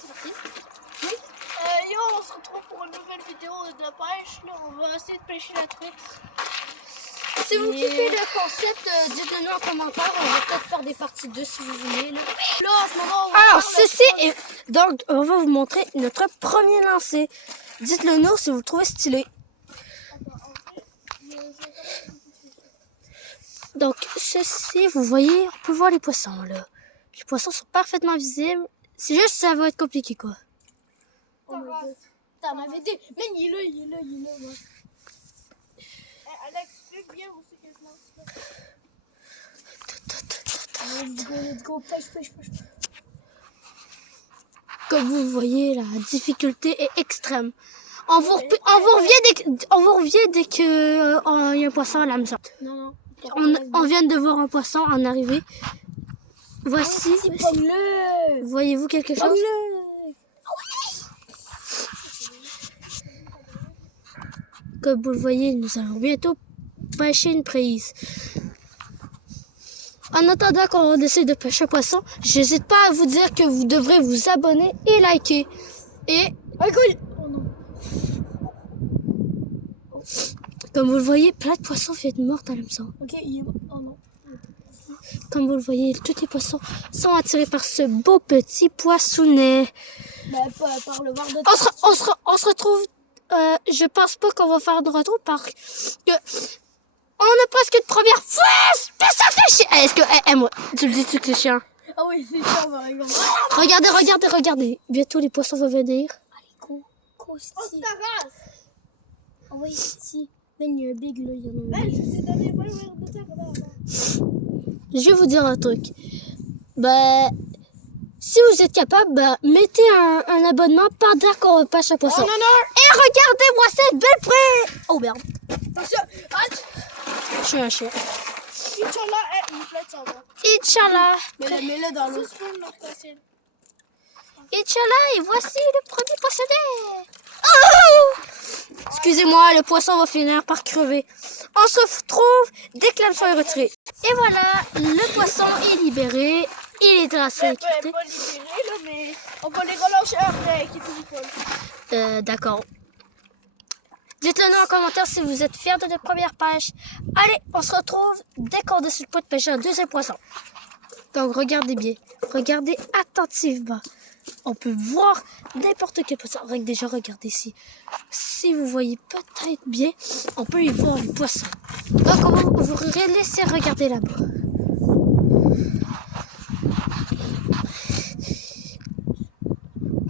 c'est parti. Yo, on se retrouve pour une nouvelle vidéo de la pêche. Là, on va essayer de pêcher la truite. Si vous kiffez le concept, dites-le nous en commentaire. On va peut-être faire des parties 2 si vous voulez. Là, En ce moment, on va alors, faire ceci est... Donc, on va vous montrer notre premier lancer. Dites-le nous si vous le trouvez stylé. Donc, ceci, vous voyez, on peut voir les poissons, là. Les poissons sont parfaitement visibles. C'est juste que ça va être compliqué, quoi. T'en avais dit. Mais il est là, il est là, il est là. Ouais. Alex, explique bien aussi que je lance là. Let's go, pêche. Comme vous voyez, la difficulté est extrême. On vous revient dès que il y a un poisson à la maison. Non. On vient de voir un poisson en arrivée. Voici. Voyez-vous quelque chose? Comme vous le voyez, nous allons bientôt pêcher une prise. En attendant qu'on essaie de pêcher un poisson, j'hésite pas à vous dire que vous devrez vous abonner et liker. Et comme vous le voyez, plein de poissons viennent morts à l'hameçon. Ok, il est mort. Oh non. Comme vous le voyez, tous les poissons sont attirés par ce beau petit poissonnet. Ben, par le verre de On se retrouve. Je pense pas qu'on va faire de retour parce que on a presque une première fois. Ça fait chier. Est-ce que moi, tu me dis-tu que c'est chiant? Ah oui, c'est chiant, par exemple. Regardez. Bientôt les poissons vont venir. Oh, ta race. Ah oui, si. Il y a un big là, il y en a un Ben, big. je sais donner pas le verre de terre, là. Je vais vous dire un truc. Ben, si vous êtes capable, ben, mettez un abonnement pendant qu'on pêche un poisson. Oh, non. Et regardez-moi cette belle près. Oh merde. Attention. Je suis un chien. Inch'Allah, il flotte ça va. Inch'Allah. Mets-le dans l'eau. C'est pas facile. Inch'Allah, et voici le premier poissonnet. Oh! Excusez-moi, le poisson va finir par crever. On se retrouve dès que l'hameçon est retiré. Et voilà, le poisson est libéré. Il est en sécurité. Pas libéré, là, mais on va les relâcher après, qui tout D'accord. Dites-le nous en commentaire si vous êtes fiers de notre première pêche. Allez, on se retrouve dès qu'on décide pas de pêcher un deuxième poisson. Donc, regardez bien. Regardez attentivement. On peut voir n'importe quel poisson. Déjà, regardez ici. Si vous voyez peut-être bien, on peut y voir les poissons. Donc, on va vous laisser regarder là-bas.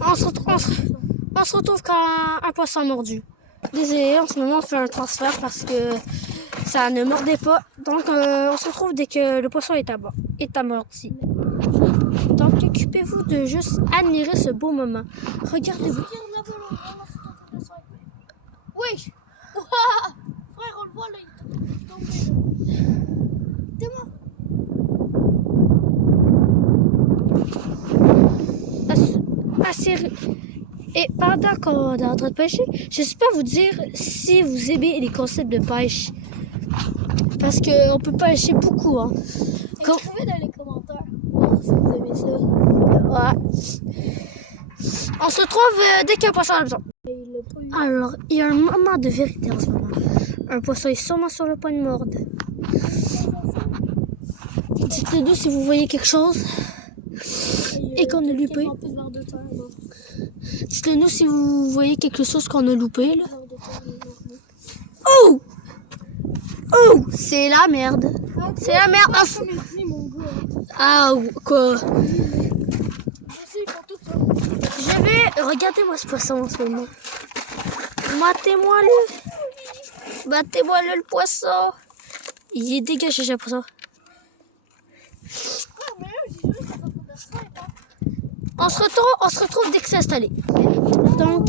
On se retrouve quand un poisson a mordu. Désolé, en ce moment, on fait un transfert parce que ça ne mordait pas. Donc, on se retrouve dès que le poisson est amorti. Donc, occupez-vous de juste admirer ce beau moment. Regardez-vous. Oui. Frère, on le voit là, il est tombé. T'es mort. Et pendant qu'on est en train de pêcher, j'espère vous dire si vous aimez les concepts de pêche. Parce qu'on peut pêcher beaucoup, hein. Écrivez dans les commentaires si vous aimez ça. Ouais. On se retrouve dès qu'il y a un poisson à la maison. Alors, il y a un moment de vérité en ce moment. Un poisson est sûrement sur le point de mordre. Dites-le nous si vous voyez quelque chose et qu'on a loupé. Dites-le nous si vous voyez quelque chose qu'on a loupé. Là. Oh! Oh! C'est la merde. C'est la merde. Ah, quoi? Je vais... Regardez-moi ce poisson en ce moment. Battez-moi le poisson. Il est dégagé, j'ai l'impression. On se retrouve dès que c'est installé. Donc,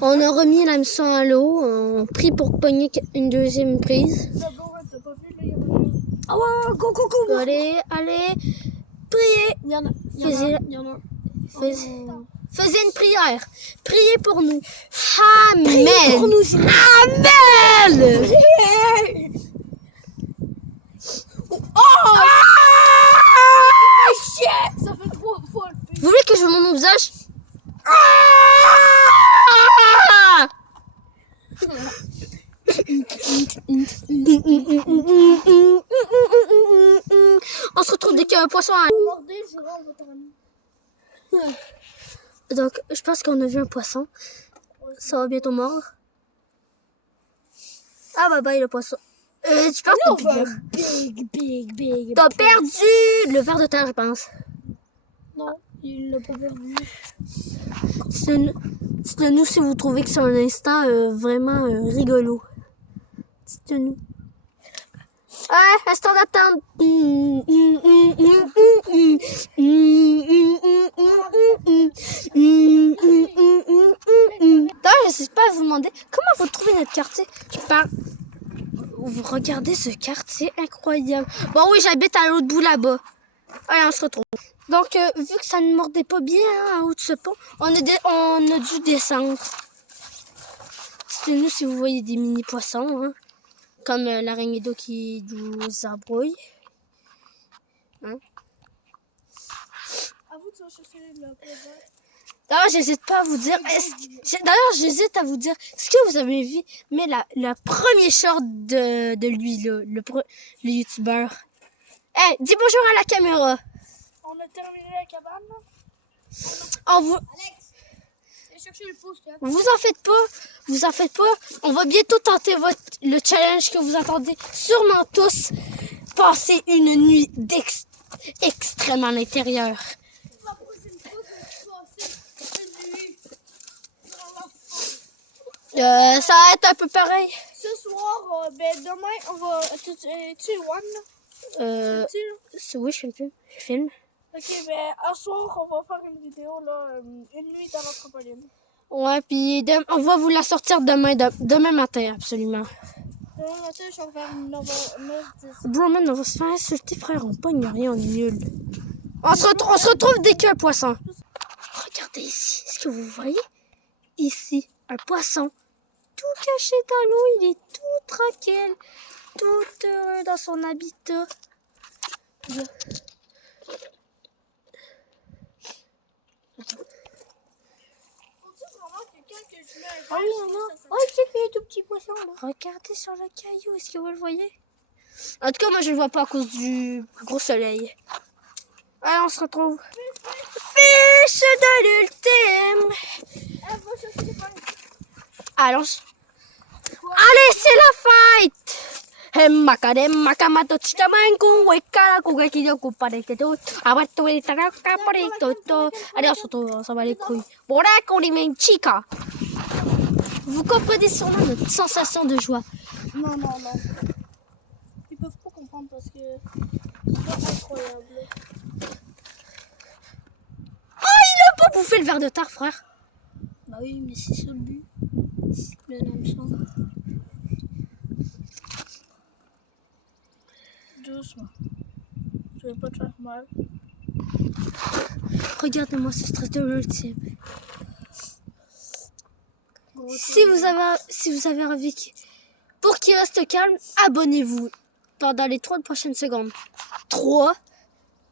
on a remis l'hameçon à l'eau. On prie pour pogner une deuxième prise. Ah ouais, go. Allez. Priez. Il y en a. Faisez une prière. Priez pour nous. Amen. Priez pour nous. Amen. Shit! Ça fait 3 fois le Vous voulez que je vous montre mon visage? un poisson à... Mordez, je rends votre ami. Donc, je pense qu'on a vu un poisson. Ça va bientôt mordre. Ah, bye bye, le poisson. Tu penses que t'as Big. T'as perdu le ver de terre, je pense. Non, il l'a pas perdu. Dites-le nous si vous trouvez que c'est un instant vraiment rigolo. Dites-le nous. Ouais, instant d'attente. D'ailleurs, je sais pas vous demander comment vous trouvez notre quartier. Je parle. Vous regardez ce quartier incroyable. Bon oui, j'habite à l'autre bout là-bas. Allez, on se retrouve. Donc, vu que ça ne mordait pas bien en haut de ce pont, on a dû descendre. Dites-nous si vous voyez des mini-poissons, hein, comme l'araignée d'eau qui nous arbrouille. Hein? À vous de chercher le poisson. D'ailleurs, j'hésite pas à vous dire. D'ailleurs, j'hésite à vous dire. Est-ce que vous avez vu, mais la première short de lui là, le youtubeur. Hey, dis bonjour à la caméra. On a terminé la cabane. Là. Oh, vous Alex, viens chercher le pouce. Là. en faites pas. On va bientôt tenter le challenge que vous attendez sûrement tous. Passer une nuit extrême à l'intérieur. La prochaine fois, je vais passer une nuit dans la Ça va être un peu pareil. Ce soir, demain, on va... Tu es one, là? Oui, je filme. Ok, un soir, on va faire une vidéo, là, une nuit dans la trampoline. Ouais, puis on va vous la sortir demain matin, absolument. Demain matin, je vais faire 9-10. Bro, man, on va se faire insulter, frère. On pogne rien, on est nul. On se retrouve dès qu'il y a un poisson. Regardez ici. Est-ce que vous voyez? Ici, un poisson. Tout caché dans l'eau. Il est tout tranquille. Tout heureux dans son habitat. Là. Oh, check, il y a un tout petit poisson là. Regardez sur le caillou, est-ce que vous le voyez? En tout cas, moi je le vois pas à cause du gros soleil. Allez, on se retrouve. Fiche de l'ultime. Allons. Allez, c'est la fight. Allez, on se retrouve, on s'en va les couilles. Chica. Vous comprenez sûrement notre sensation de joie. Non. Ils peuvent pas comprendre parce que c'est incroyable. Oh, il a pas bouffé le ver de terre, frère. Bah oui, mais c'est ça le but. Le hameçon. Doucement. Je vais pas te faire mal. Regardez-moi ce stress de l'ultime. Si vous avez envie pour qu'il reste calme, abonnez-vous pendant les 3 prochaines secondes. 3,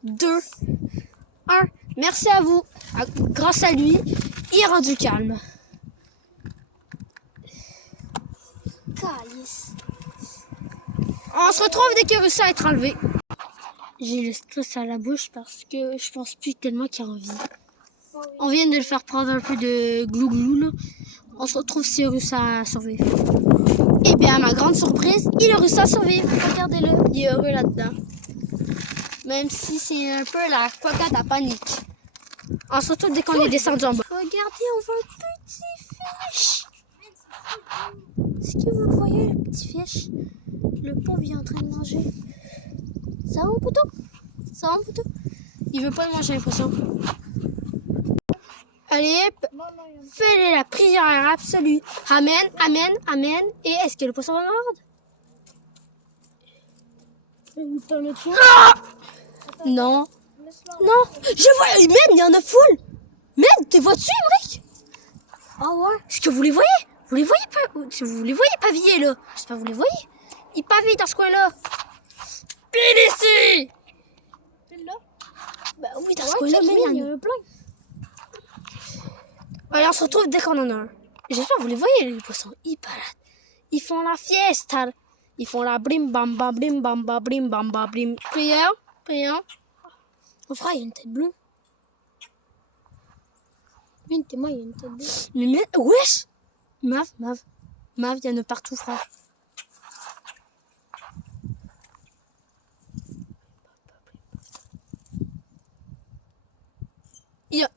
2, 1. Merci à vous. Grâce à lui, il est rendu calme. Calice. On se retrouve dès qu'il réussit à être enlevé. J'ai le stress à la bouche parce que je pense plus tellement qu'il a envie. Oh oui. On vient de le faire prendre un peu de glou-glou là. On se retrouve s'il a réussi à survivre. Et bien, à ma grande surprise, il a réussi à survivre. Regardez-le, il est heureux là-dedans. Même si c'est un peu la coquette à panique. On se retrouve dès qu'on est descendu en bas. Regardez, on voit un petit fiche. Est-ce que vous le voyez, le petit fiche? Le pauvre il est en train de manger. Ça va, mon poteau? Ça va, mon poteau? Il veut pas le manger, j'ai l'impression. Allez, Non, fais la prière absolue. Amen, amen, amen. Et est-ce que le poisson va mordre? t'en as-tu? Non. Laisse-la. Non. Je vois, man, il y en a full. Man, t'es vois-tu, Emmerich? Ah ouais. Est-ce que vous les voyez? Vous les voyez pas? Vous les voyez paviller, là? J'espère que vous les voyez. Ils pavillent dans ce coin-là. Pile ici! Pile là? Bah oui, dans ce coin-là, man, il y en a plein. Allez, on se retrouve dès qu'on en a un. J'espère que vous les voyez, les poissons. Ils baladent. Ils font la fiesta. Ils font la blim bam bam blim bam bam blim bam bam blim. Prions. Mon frère, il y a une tête bleue. Oui, t'es moi, il y a une tête bleue. Mais wesh! Mav, il y en a partout, frère.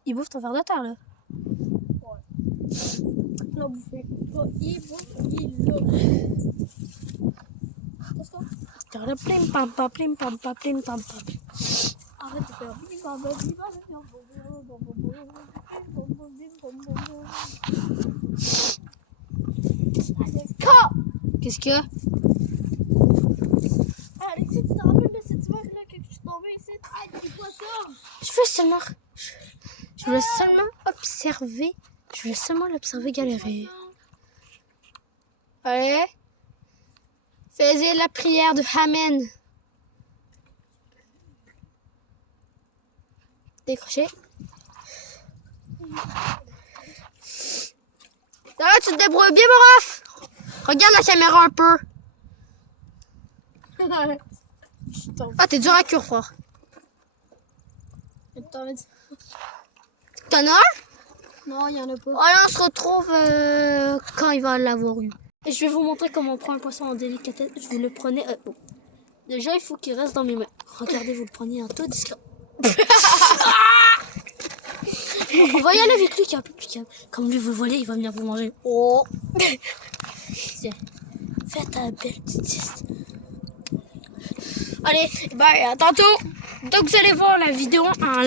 Il bouffe ton verre de terre, là. Il l'a bouffé. Il l'a. Qu'est-ce que Plim, pam, pam, plim, pam, pam, plim, pam, pam. arrête de faire. Qu'est-ce qu'il y a? Alexis, tu te rappelles de cette vague-là que je suis tombée ici? Ah, c'est quoi ça? Je voulais seulement observer. Je voulais seulement l'observer galérer. Allez. Faisez la prière de Amen. Décroché. Là, tu te débrouilles bien, mon ref. Regarde la caméra un peu. Ah, t'es dur à cure, frère. T'en as un? Non, il n'y en a pas. Alors, on se retrouve quand il va l'avoir eu. Et je vais vous montrer comment on prend un poisson en délicatesse. Je vous le prenez. Bon. Déjà, il faut qu'il reste dans mes mains. Regardez, vous le prenez en tout discret. On va y aller avec lui qui est un peu plus calme. Comme lui, vous le voyez, il va venir vous manger. Oh! Tiens. Faites un bel petit test. Allez, bye, à tantôt! Donc, vous allez voir la vidéo en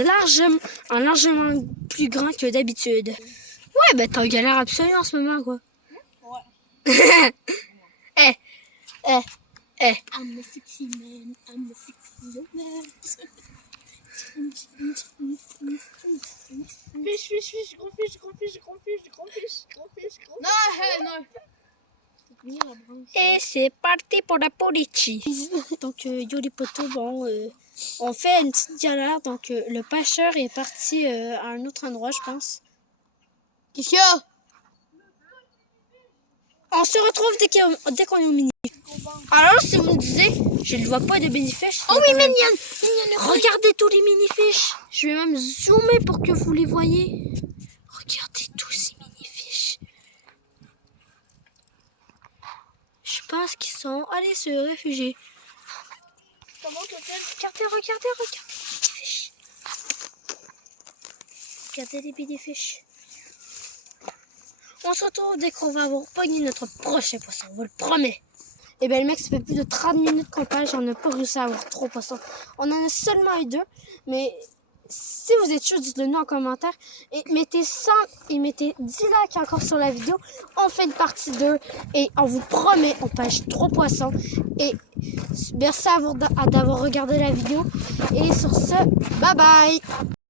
largement plus grand que d'habitude. Ouais, ben, t'as galère absolue en ce moment, quoi. Ouais. I'm the sexy man, I'm the sexy man. Fiche, gros fiche. Non. Et c'est parti pour la politie. Donc, yo les potos, bon, on fait une petite galère. Donc, le pêcheur est parti à un autre endroit, je pense. Qu'est-ce qu'il y a? On se retrouve dès qu'on est au mini. Alors, si vous me disiez, je ne vois pas de mini-fish. Oh oui, mais il y en a. Regardez tous les mini-fish. Je vais même zoomer pour que vous les voyez. Regardez tous ces mini-fish. Je pense qu'ils sont allés se réfugier. Comment ça fait? Regardez les mini-fish. Regardez les mini-fish. On se retrouve dès qu'on va avoir pogné notre prochain poisson, on vous le promet. Et bien, le mec, ça fait plus de 30 minutes qu'on pêche, on n'a pas réussi à avoir 3 poissons. On en a seulement eu 2, mais si vous êtes chaud, dites-le nous en commentaire. Et mettez 100 et mettez 10 likes encore sur la vidéo. On fait une partie 2 et on vous promet, on pêche 3 poissons. Et merci à vous d'avoir regardé la vidéo. Et sur ce, bye bye!